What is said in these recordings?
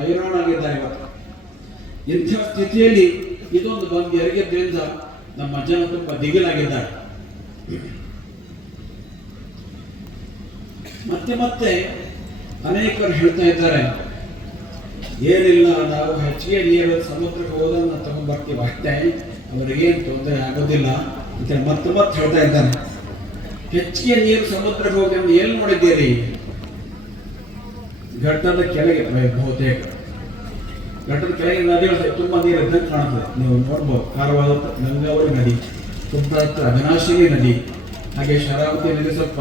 ಹೈರಾಣಾಗಿದ್ದಾರೆ ಇವತ್ತು. ಇಂಥ ಸ್ಥಿತಿಯಲ್ಲಿ ಇದೊಂದು ಬಂದು ಎರಗಿದ್ರಿಂದ ನಮ್ಮ ಜನ ತುಂಬಾ ದಿಗಿಲಾಗಿದ್ದಾರೆ. ಮತ್ತೆ ಮತ್ತೆ ಅನೇಕರು ಹೇಳ್ತಾ ಇದ್ದಾರೆ, ಏನಿಲ್ಲ, ನಾವು ಹೆಚ್ಚಿಗೆ ನೀರು ಸಮುದ್ರಕ್ಕೆ ಹೋದನ್ನ ತಗೊಂಡ್ಬರ್ತೀವಿ ಅಷ್ಟೇ, ಅವರಿಗೇನು ತೊಂದರೆ ಆಗೋದಿಲ್ಲ ಅಂತ ಮತ್ತೆ ಮತ್ತೆ ಹೇಳ್ತಾ ಇದ್ದಾರೆ. ಹೆಚ್ಚಿಗೆ ನೀರು ಸಮುದ್ರಕ್ಕೆ ಹೋಗಿ ನೀವು ಎಲ್ಲಿ ನೋಡಿದ್ದೀರಿ? ಘಟ್ಟದ ಕೆಳಗೆ ಬಹುತೇಕ ಘಟ್ಟದ ಕೆಳಗೆ ನದಿಗಳು ತುಂಬಾ ನೀರು ಇದ್ದಂಗೆ ಕಾಣುತ್ತದೆ. ನೀವು ನೋಡ್ಬೋದು, ಕಾರವಾರ ಗಂಗಾವಳಿ ನದಿ, ತುಂಬ ಅವಿನಾಶಿನಿ ನದಿ, ಹಾಗೆ ಶರಾವತಿ ನದಿ ಸ್ವಲ್ಪ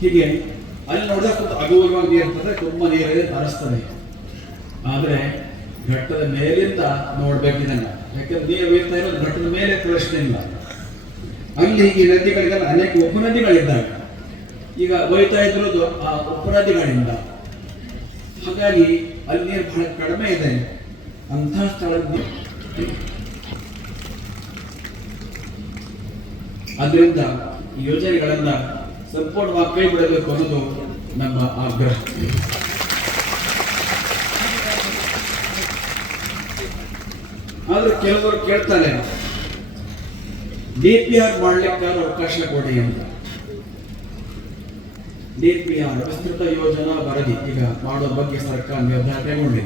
ಹೀಗೆ ಅಲ್ಲಿ ನೋಡಿದಾಗ ಅಗುವಾಗಿ ನೀರು ಇರ್ತದೆ, ತುಂಬಾ ನೀರು ಹರಿಸ್ತದೆ. ಆದರೆ ಘಟ್ಟದ ಮೇಲಿಂದ ನೋಡ್ಬೇಕಿದಂಗ, ಯಾಕಂದ್ರೆ ನೀರು ಬೀರ್ತಾ ಇರೋದು ಘಟ್ಟದ ಮೇಲೆ ಪ್ರಶ್ನೆ ಇಲ್ಲ. ಅಲ್ಲಿ ಈ ನದಿಗಳಿಗೆಲ್ಲ ಅನೇಕ ಉಪನದಿಗಳಿದ್ದಾಗ ಈಗ ಒಯ್ತಾ ಇದ್ರದ್ದು ಆ ಉಪನದಿಗಳಿಂದ, ಹಾಗಾಗಿ ಅಲ್ಲಿ ನೀರು ಬಹಳ ಕಡಿಮೆ ಇದೆ. ಅಂತಹ ಸ್ಥಳದಲ್ಲಿ ಅದರಿಂದ ಈ ಯೋಜನೆಗಳನ್ನ ಸಂಪೂರ್ಣವಾಗಿ ಕೈ ಬಿಡಬೇಕು ಅನ್ನೋದು ನಮ್ಮ ಆಗ್ರಹ. ಆದ್ರೆ ಕೆಲವರು ಕೇಳ್ತಾರೆ, DPR ಮಾಡ್ಲಿಕ್ಕೆ ಅವಕಾಶ ಕೊಡಿ ಅಂತ. DPR ವಿಸ್ತೃತ ಯೋಜನಾ ವರದಿ ಈಗ ಮಾಡೋ ಬಗ್ಗೆ ಸರ್ಕಾರ ನಿರ್ಧಾರ ಕೈಗೊಂಡಿದೆ.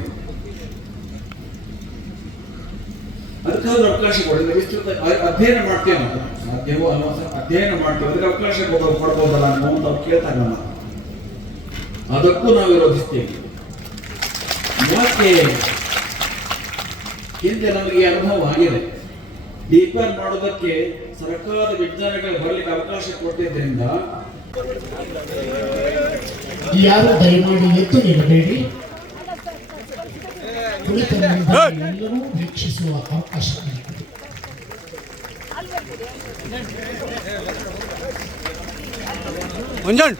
ಅದಕ್ಕಾದ್ರೂ ಅವಕಾಶ ಕೊಡಿದ್ರೆ ವಿಸ್ತೃತ ಅಧ್ಯಯನ ಮಾಡ್ತೇವೆ, ನಾವು ಸಾಧ್ಯವೋ ಅನ್ನೋ ಅಧ್ಯಯನ ಮಾಡ್ತೇವೆ, ಅದಕ್ಕೆ ಅವಕಾಶ ಕೊಡ್ಬೋದಲ್ಲ ಅನ್ನೋ ನಾವು ಕೇಳ್ತಾ ಇಲ್ಲ. ಅದಕ್ಕೂ ನಾವು ವಿರೋಧಿಸ್ತೇವೆ. ಯಾಕೆ? ಹಿಂದೆ ನಮಗೆ ಅನುಭವ ಆಗಿದೆ. DPR ಮಾಡೋದಕ್ಕೆ ಸರ್ಕಾರದ ವಿಜ್ಞಾನಿಗಳು ಬರಲಿಕ್ಕೆ ಅವಕಾಶ ಕೊಟ್ಟಿದ್ದರಿಂದ ಯಾರು ದಯಮಾಡಿ ಎತ್ತು ನೀಡಬೇಡಿ. ಎಲ್ಲರೂ ವೀಕ್ಷಿಸುವ ಅವಕಾಶ ಮಂಜನ್